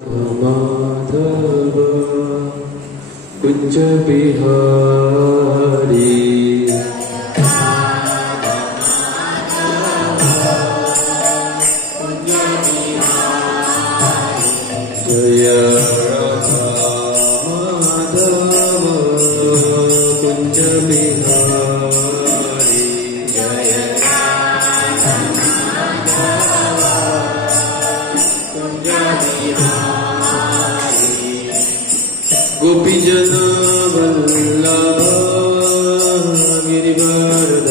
Madhav Kunj Bihari Jai Radha Madhav Kunj Bihari Jai Radha Madhav Kunj Bihari Gopi Jan Vallabh Girivardhari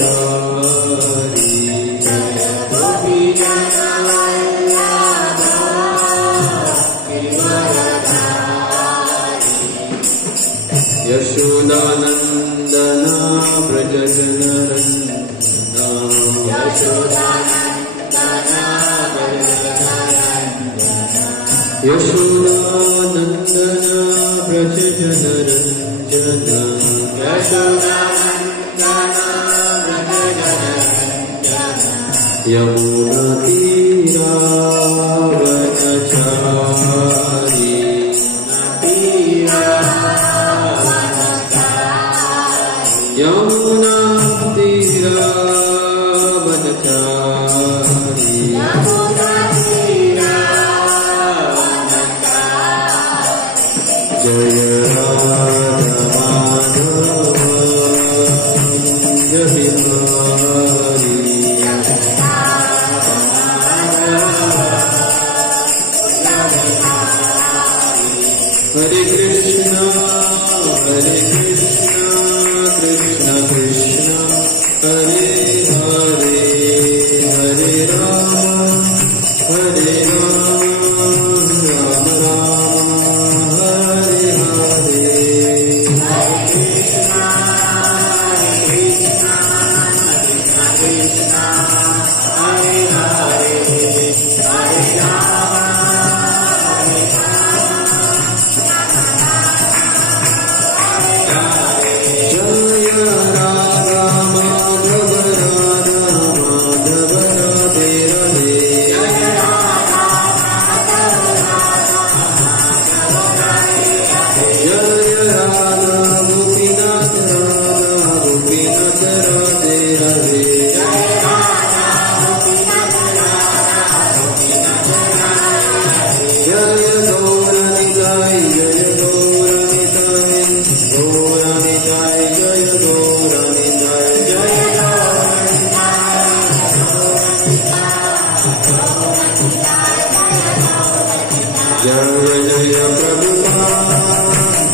Jai Gopi Jan Vallabh Girivardhari Yashodanandan Vraj जनरंजना Yashodanandan Vraj जनरंजना Yashodanandan Vraj जनरंजना Yashodanandan Vraj जनरंजना Yamuna तीरावनचारी Yamuna तीरावनचारी Jai Radha Madhav Kunj Bihari Hare Krishna Krishna Krishna Hare Hare Hare Ram Ram Ram Hare Hare Jai Jai Prabhupada